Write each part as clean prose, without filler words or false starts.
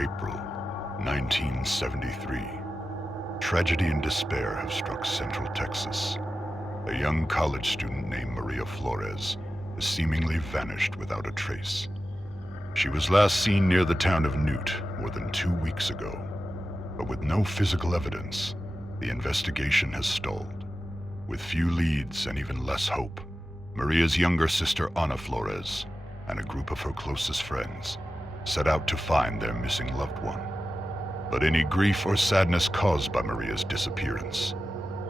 April, 1973. Tragedy and despair have struck Central Texas. A young college student named Maria Flores has seemingly vanished without a trace. She was last seen near the town of Newt more than 2 weeks ago, but with no physical evidence, the investigation has stalled. With few leads and even less hope, Maria's younger sister Ana Flores and a group of her closest friends set out to find their missing loved one. But any grief or sadness caused by Maria's disappearance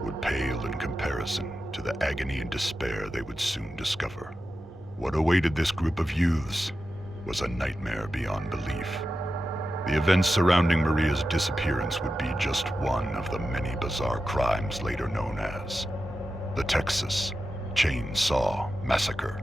would pale in comparison to the agony and despair they would soon discover. What awaited this group of youths was a nightmare beyond belief. The events surrounding Maria's disappearance would be just one of the many bizarre crimes later known as the Texas Chain Saw Massacre.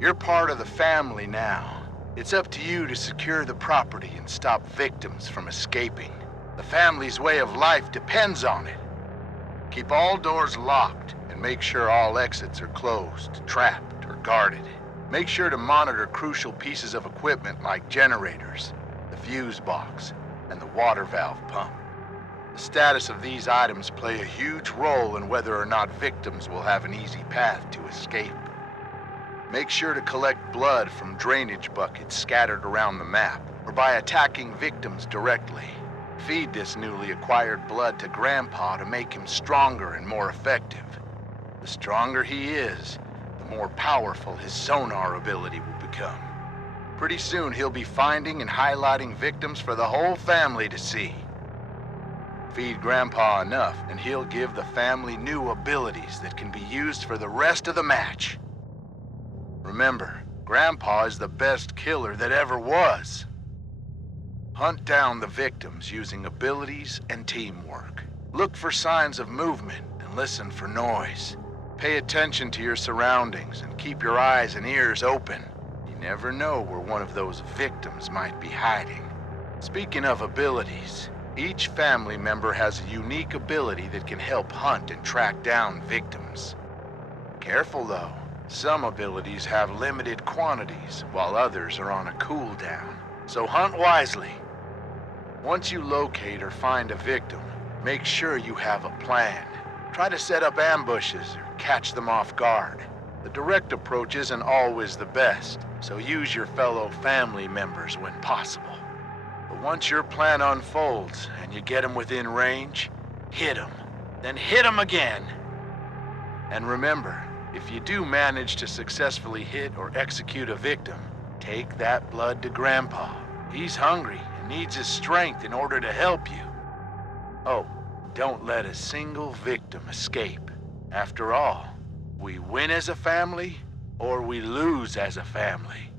You're part of the family now. It's up to you to secure the property and stop victims from escaping. The family's way of life depends on it. Keep all doors locked and make sure all exits are closed, trapped, or guarded. Make sure to monitor crucial pieces of equipment like generators, the fuse box, and the water valve pump. The status of these items play a huge role in whether or not victims will have an easy path to escape. Make sure to collect blood from drainage buckets scattered around the map, or by attacking victims directly. Feed this newly acquired blood to Grandpa to make him stronger and more effective. The stronger he is, the more powerful his sonar ability will become. Pretty soon he'll be finding and highlighting victims for the whole family to see. Feed Grandpa enough, and he'll give the family new abilities that can be used for the rest of the match. Remember, Grandpa is the best killer that ever was. Hunt down the victims using abilities and teamwork. Look for signs of movement and listen for noise. Pay attention to your surroundings and keep your eyes and ears open. You never know where one of those victims might be hiding. Speaking of abilities, each family member has a unique ability that can help hunt and track down victims. Careful though. Some abilities have limited quantities, while others are on a cooldown. So hunt wisely. Once you locate or find a victim, make sure you have a plan. Try to set up ambushes or catch them off guard. The direct approach isn't always the best, so use your fellow family members when possible. But once your plan unfolds and you get them within range, hit them. Then hit them again. And remember, if you do manage to successfully hit or execute a victim, take that blood to Grandpa. He's hungry and needs his strength in order to help you. Oh, don't let a single victim escape. After all, we win as a family, or we lose as a family.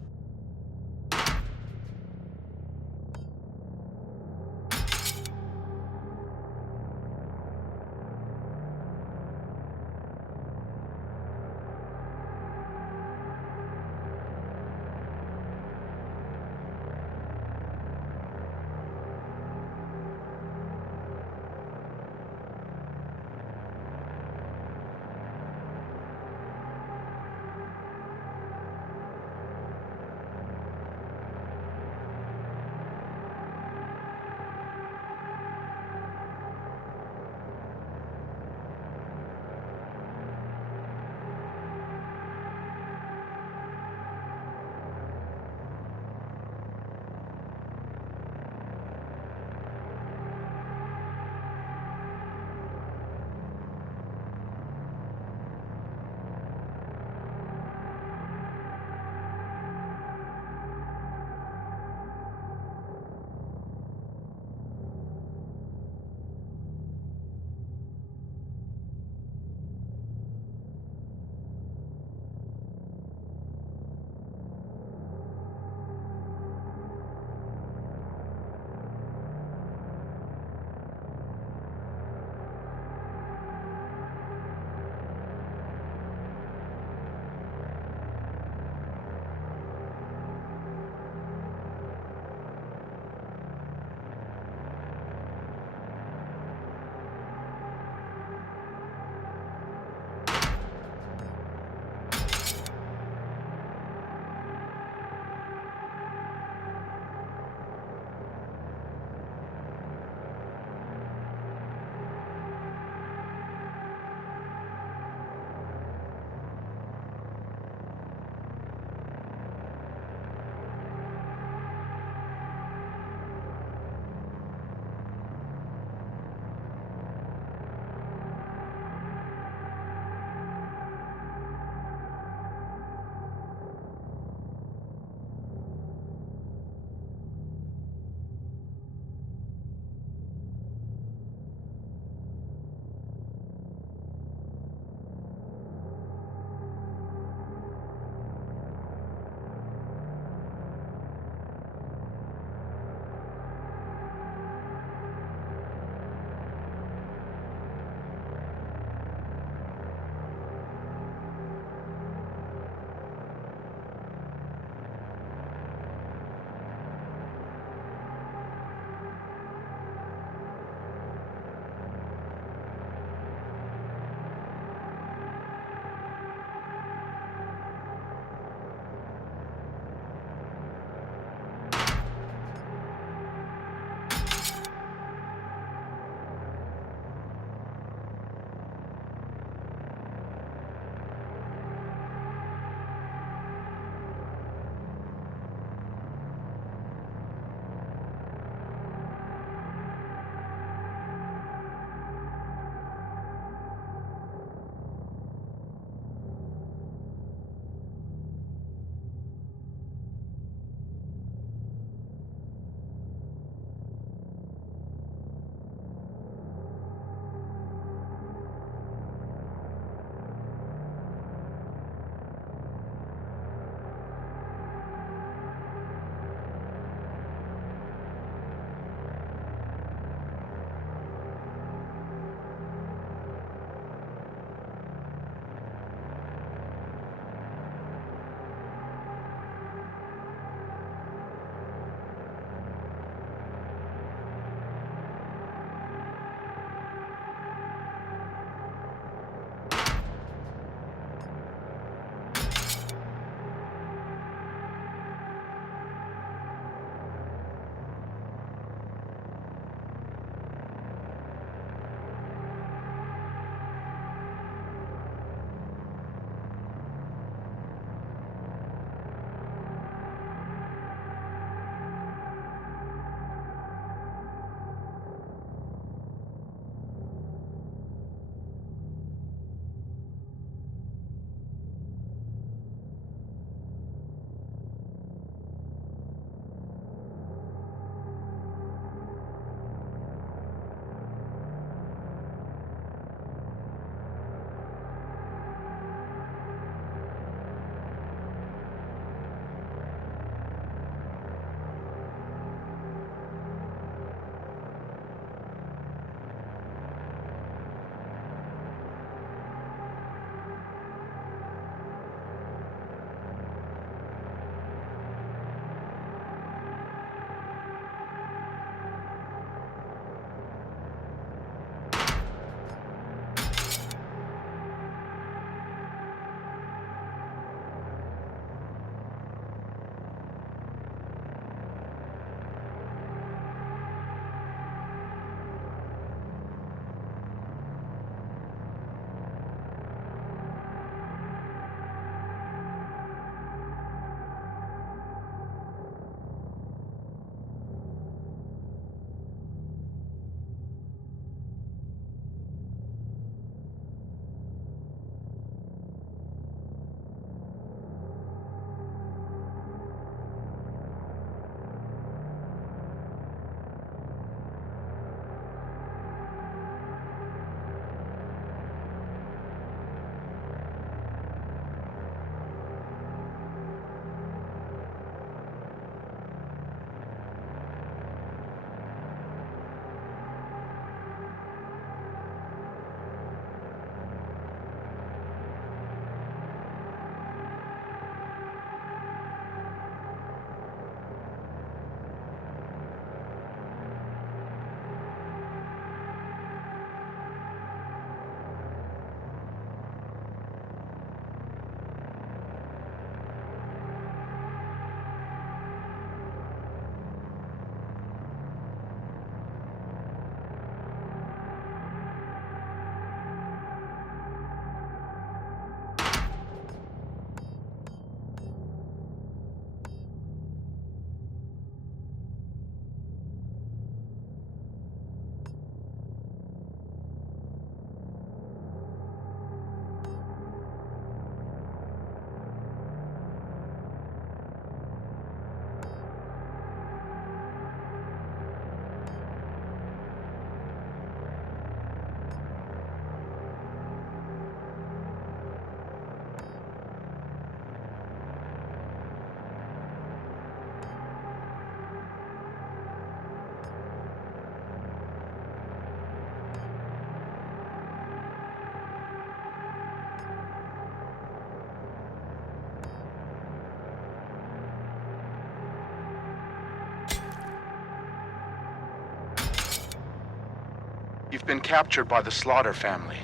You've been captured by the Slaughter family,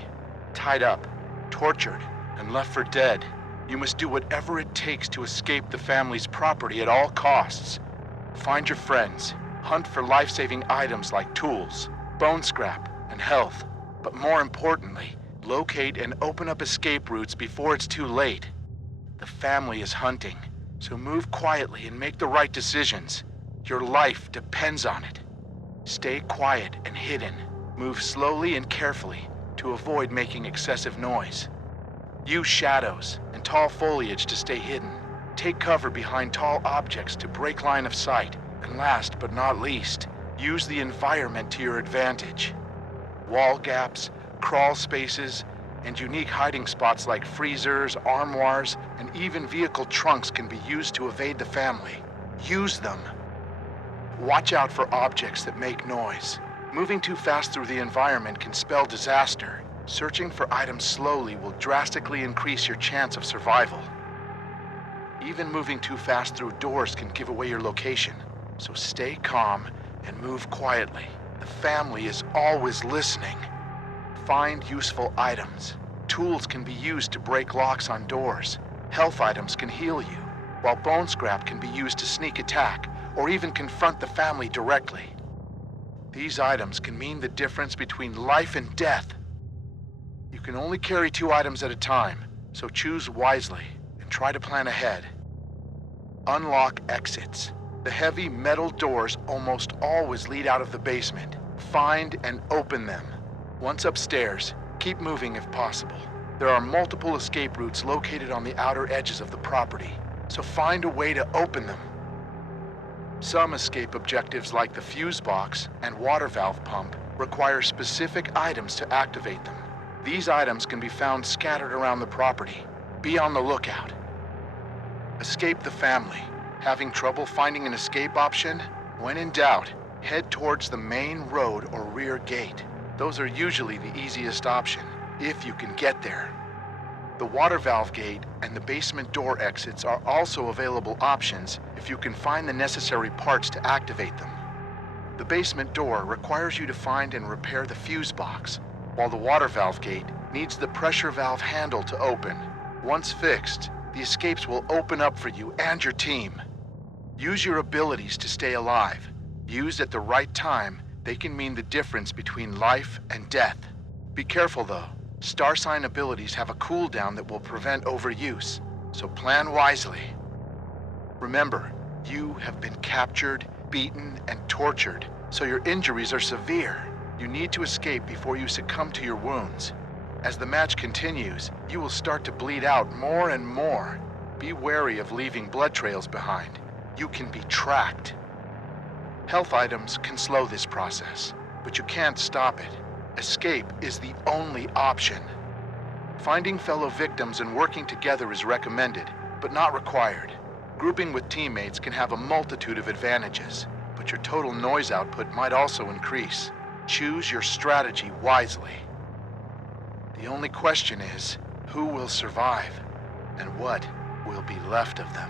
tied up, tortured, and left for dead. You must do whatever it takes to escape the family's property at all costs. Find your friends, hunt for life-saving items like tools, bone scrap, and health. But more importantly, locate and open up escape routes before it's too late. The family is hunting, so move quietly and make the right decisions. Your life depends on it. Stay quiet and hidden. Move slowly and carefully to avoid making excessive noise. Use shadows and tall foliage to stay hidden. Take cover behind tall objects to break line of sight. And last but not least, use the environment to your advantage. Wall gaps, crawl spaces, and unique hiding spots like freezers, armoires, and even vehicle trunks can be used to evade the family. Use them. Watch out for objects that make noise. Moving too fast through the environment can spell disaster. Searching for items slowly will drastically increase your chance of survival. Even moving too fast through doors can give away your location, so stay calm and move quietly. The family is always listening. Find useful items. Tools can be used to break locks on doors. Health items can heal you, while bone scrap can be used to sneak attack or even confront the family directly. These items can mean the difference between life and death. You can only carry 2 items at a time, so choose wisely and try to plan ahead. Unlock exits. The heavy metal doors almost always lead out of the basement. Find and open them. Once upstairs, keep moving if possible. There are multiple escape routes located on the outer edges of the property, so find a way to open them. Some escape objectives like the fuse box and water valve pump require specific items to activate them. These items can be found scattered around the property. Be on the lookout. Escape the family. Having trouble finding an escape option? When in doubt, head towards the main road or rear gate. Those are usually the easiest option, if you can get there. The water valve gate and the basement door exits are also available options if you can find the necessary parts to activate them. The basement door requires you to find and repair the fuse box, while the water valve gate needs the pressure valve handle to open. Once fixed, the escapes will open up for you and your team. Use your abilities to stay alive. Used at the right time, they can mean the difference between life and death. Be careful though. Star sign abilities have a cooldown that will prevent overuse, so plan wisely. Remember, you have been captured, beaten, and tortured, so your injuries are severe. You need to escape before you succumb to your wounds. As the match continues, you will start to bleed out more and more. Be wary of leaving blood trails behind. You can be tracked. Health items can slow this process, but you can't stop it. Escape is the only option. Finding fellow victims and working together is recommended, but not required. Grouping with teammates can have a multitude of advantages, but your total noise output might also increase. Choose your strategy wisely. The only question is, who will survive, and what will be left of them?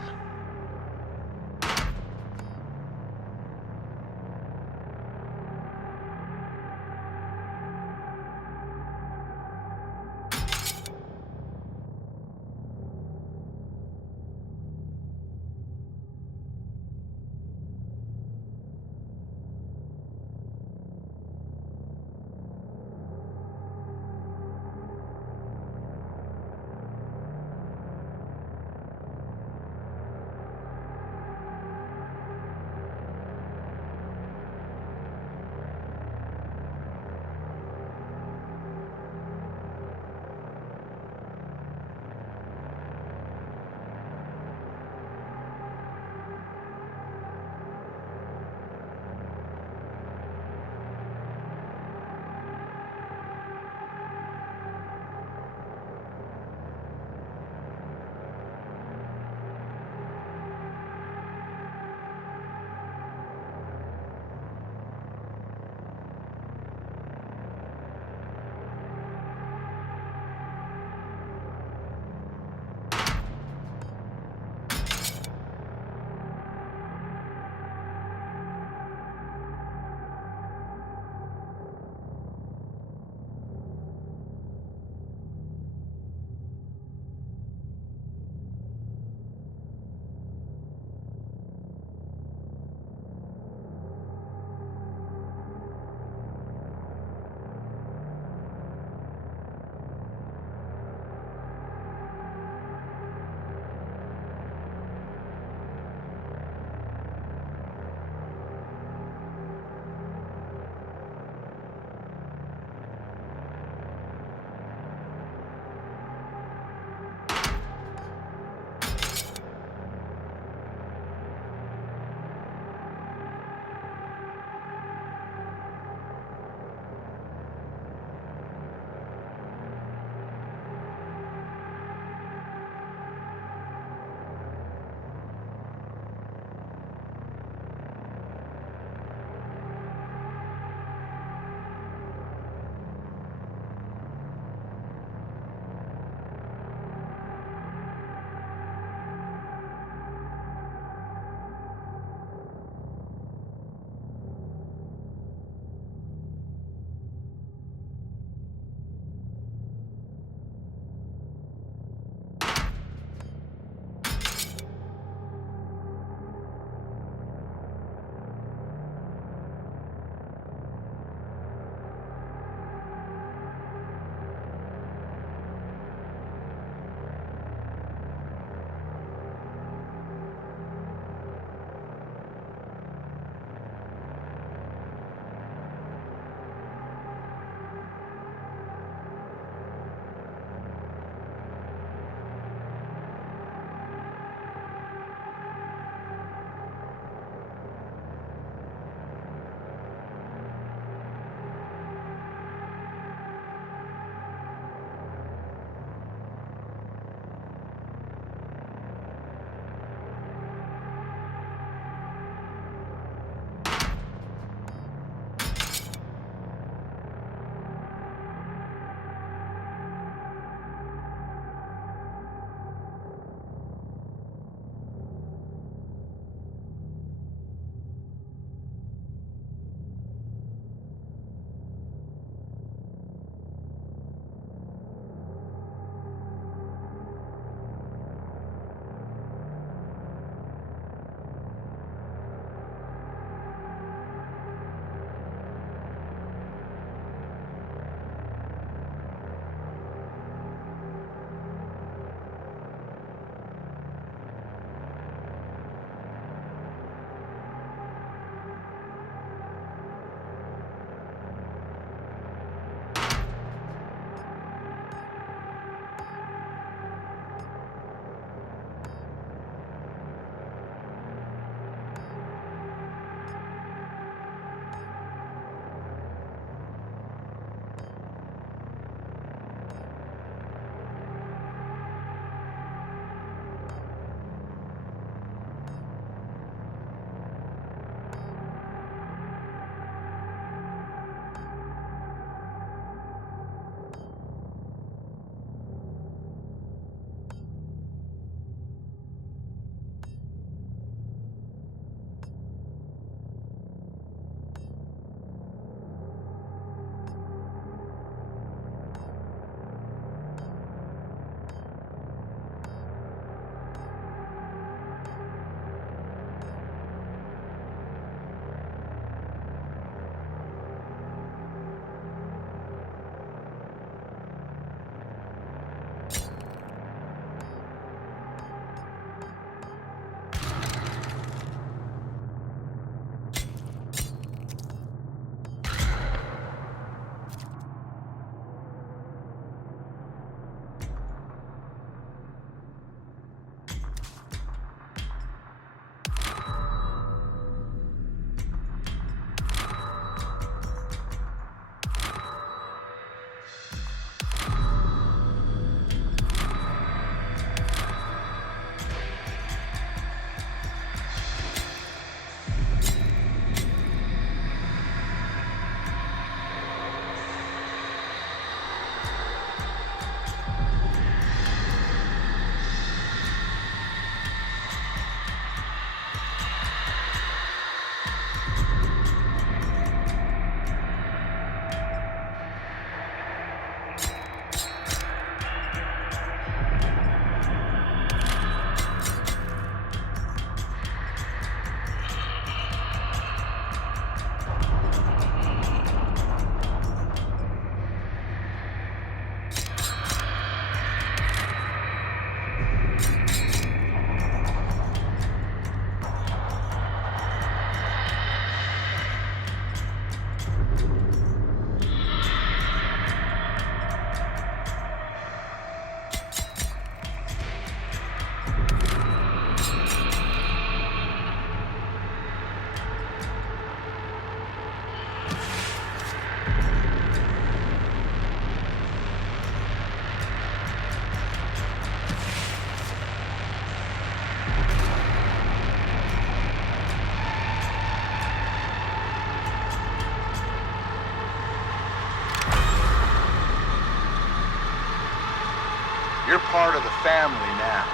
You're part of the family now.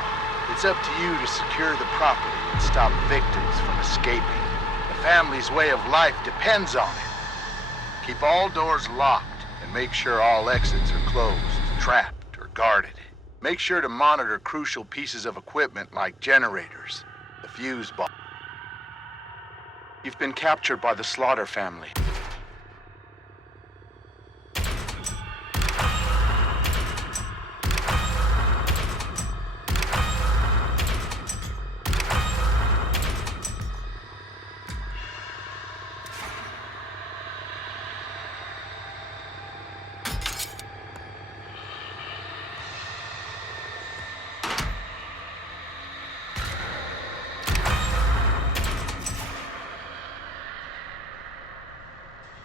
It's up to you to secure the property and stop victims from escaping. The family's way of life depends on it. Keep all doors locked and make sure all exits are closed, trapped, or guarded. Make sure to monitor crucial pieces of equipment like generators, the fuse box. You've been captured by the Slaughter family.